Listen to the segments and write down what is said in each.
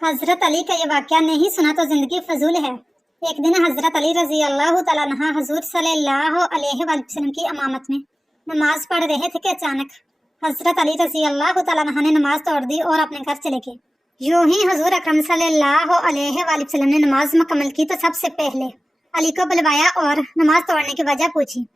हजरत अली का ये वाक़या नहीं सुना तो जिंदगी फजूल है। एक दिन हजरत अली रजी अल्लाह तआला अन्हा हजूर सल्लल्लाहु अलैहि वसल्लम की इमामत में नमाज पढ़ रहे थे कि अचानक हजरत अली रजी अल्लाह तआला अन्हा ने नमाज तोड़ दी और अपने घर चले गए। यूं ही हजूर अकरम सल्लल्लाहु अलैहि वसल्लम ने नमाज मुकम्मल की तो सबसे पहले अली को बुलवाया और नमाज तोड़ने की वजह पूछी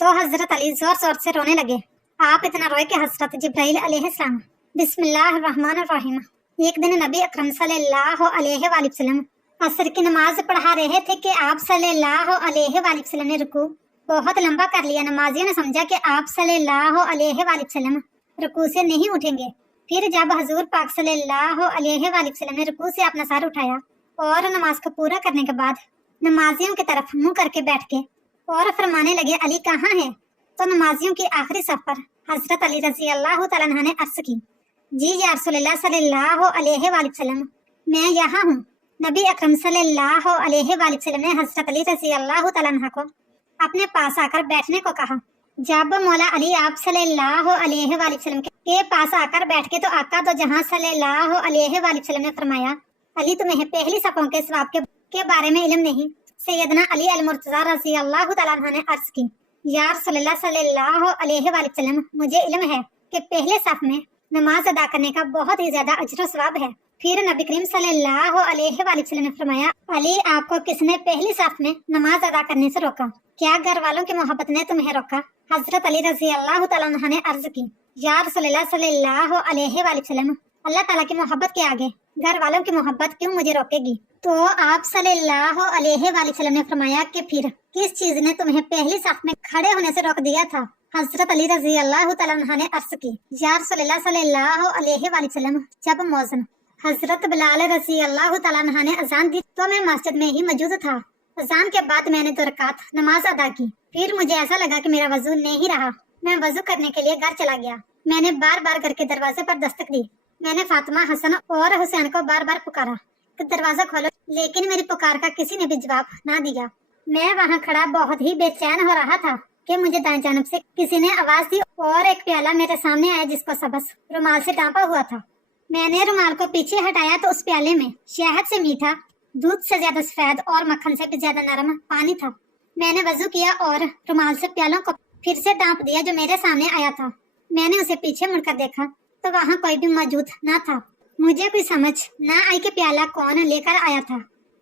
तो हजरत अली जोर जोर से रोने लगे। आप इतना रोए कि हजरत जिब्राइल अलैहिस्सलाम बिस्मिल्लाहिर्रहमानिर्रहीम एक दिन नबी अकरम सल्लल्लाहु अलैहि वसल्लम असर की नमाज पढ़ा रहे थे कि आप सल्लल्लाहु अलैहि वसल्लम ने रुकू बहुत लंबा कर लिया। नमाजियों ने समझा कि आप सल्लल्लाहु अलैहि वसल्लम रुकू से नहीं उठेंगे। फिर जब हजूर पाक सल्लल्लाहु अलैहि वसल्लम ने रुकू से अपना सर उठाया और नमाज को पूरा करने के बाद नमाजियों की तरफ मुंह करके बैठ के और फरमाने लगे, अली कहाँ है? तो नमाजियों की आखिरी सफ पर हजरत अली रजी अल्लाह तआला अन्हा ने अर्ज की, जी या रसूलल्लाह सल्लल्लाहु अलैहि वसल्लम, मैं यहाँ हूँ। नबी अकरम सल्लल्लाहु अलैहि वसल्लम ने हजरत अली रजी अल्लाह तआला अन्हा को अपने पास आकर बैठने को कहा। जब मौला अली आप सल्लल्लाहु अलैहि वसल्लम के पास आकर बैठ के तो आका दो जहां सल्लल्लाहु अलैहि वसल्लम ने फरमाया, अली तुम्हें पहली सफों के सवाब के बारे में इल्म नहीं? सैयदना अली अल मुर्तज़ा रज़ी अल्लाह तआला अन्हु ने अर्ज की, या रसूलल्लाह सल्लल्लाहु अलैहि वसल्लम, मुझे इल्म है कि पहले सफ में नमाज अदा करने का बहुत ही ज्यादा अजर सवाब है। फिर नबी करीम सल्लल्लाहु अलैहि वसल्लम ने फरमाया, अली आपको किसने पहली सफ में नमाज अदा करने से रोका? क्या घर वालों की मोहब्बत ने तुम्हें रोका? हजरत अली रजी अल्लाह तआला अन्हु ने अर्ज की, या रसूलल्लाह सल्लल्लाहु अलैहि वसल्लम, अल्लाह ताला की मोहब्बत के आगे घर वालों की मोहब्बत क्यों मुझे रोकेगी? तो आप सल्लल्लाहु अलैहि वसल्लम ने फरमाया कि फिर किस चीज ने तुम्हें पहली सफ में खड़े होने से रोक दिया था? हजरत अली रजी अल्लाह तआला अन्हु ने अर्ज की, या रसूलल्लाह सल्लल्लाहु अलैहि वसल्लम, जब मौज़िन हजरत बिलाल रजी अल्लाह तआला अन्हु ने अजान दी तो मैं मस्जिद में ही मौजूद था। अजान के बाद मैंने 2 रकात नमाज अदा की। फिर मुझे ऐसा लगा कि मेरा वजू नहीं रहा। मैं वजू करने के लिए घर चला गया। मैंने बार बार करके दरवाजे पर दस्तक दी। मैंने फातिमा, हसन और हुसैन को बार बार पुकारा कि दरवाजा खोलो, लेकिन मेरी पुकार का किसी ने भी जवाब ना दिया। मैं वहाँ खड़ा बहुत ही बेचैन हो रहा था कि मुझे दाएं जानब से किसी ने आवाज दी और एक प्याला मेरे सामने आया जिसको सबस रुमाल से ढांपा हुआ था। मैंने रुमाल को पीछे हटाया तो उस प्याले में शहद से मीठा, दूध से ज्यादा सफेद और मक्खन से भी ज्यादा नरम पानी था। मैंने वजू किया और रुमाल से प्यालों को फिर से ढांप दिया जो मेरे सामने आया था। मैंने उसे पीछे मुड़कर देखा तो वहाँ कोई भी मौजूद ना था। मुझे कोई समझ ना आई कि प्याला कौन लेकर आया था,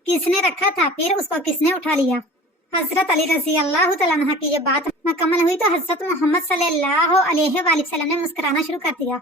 किसने रखा था, फिर उसको किसने उठा लिया। हजरत अली रजी अल्लाह तआला अन्हु की ये बात मुकम्मल हुई तो हजरत मोहम्मद सल्लल्लाहु अलैहि वसल्लम ने मुस्कुराना शुरू कर दिया।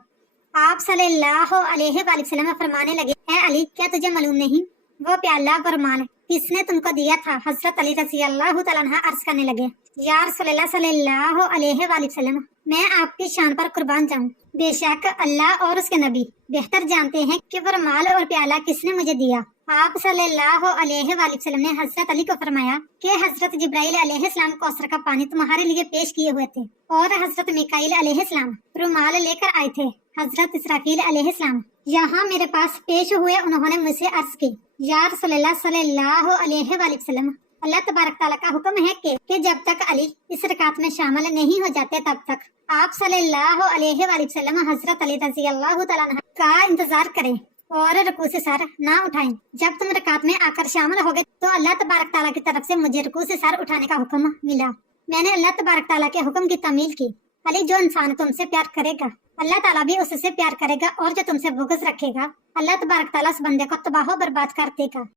आप सल्लल्लाहु अलैहि वसल्लम फरमाने लगे, है अली, क्या तुझे मालूम नहीं वो प्याला व रुमाल किसने तुमको दिया था? हजरत अली रजी अल्लाह तआला अन्हु अर्ज करने लगे, या रसूलल्लाह सल्लल्लाहु अलैहि वसल्लम, मैं आपकी शान पर कुर्बान जाऊं। बेशक अल्लाह और उसके नबी बेहतर जानते हैं कि वो रुमाल और प्याला किसने मुझे दिया। आप सल्लल्लाहु अलैहि वसल्लम ने हजरत अली को फरमाया कि हजरत जिब्राइल अलैहिस्सलाम कौसर का पानी तुम्हारे लिए पेश किए हुए थे और हजरत मिकाईल अलैहिस्सलाम रुमाल लेकर आए थे। हजरत इसराफील अलैहिस्सलाम यहाँ मेरे पास पेश हुए। उन्होंने मुझसे अर्ज की, या रसूलल्लाह सल्लल्लाहु अलैहि वसल्लम, अल्लाह तबारक तआला का हुक्म है कि जब तक अली इस रकात में शामिल नहीं हो जाते तब तक आप सल्लल्लाहु अलैहि वसल्लम हजरत अली रजी अल्लाह तआला अन्हु का इंतजार करें और रुकू से सर ना उठाएं। जब तुम रकात में आकर शामिल होगे तो अल्लाह तबारक तआला की तरफ से मुझे रुकू से सर उठाने का हुक्म मिला। मैंने अल्लाह तबारक तआला के हुक्म की तामील की। अली, जो इंसान तुमसे प्यार करेगा अल्लाह ताला भी उससे प्यार करेगा और जो तुमसे बुग़्ज़ रखेगा अल्लाह तबारक तआला उस बंदे को तबाह बर्बाद कर देगा।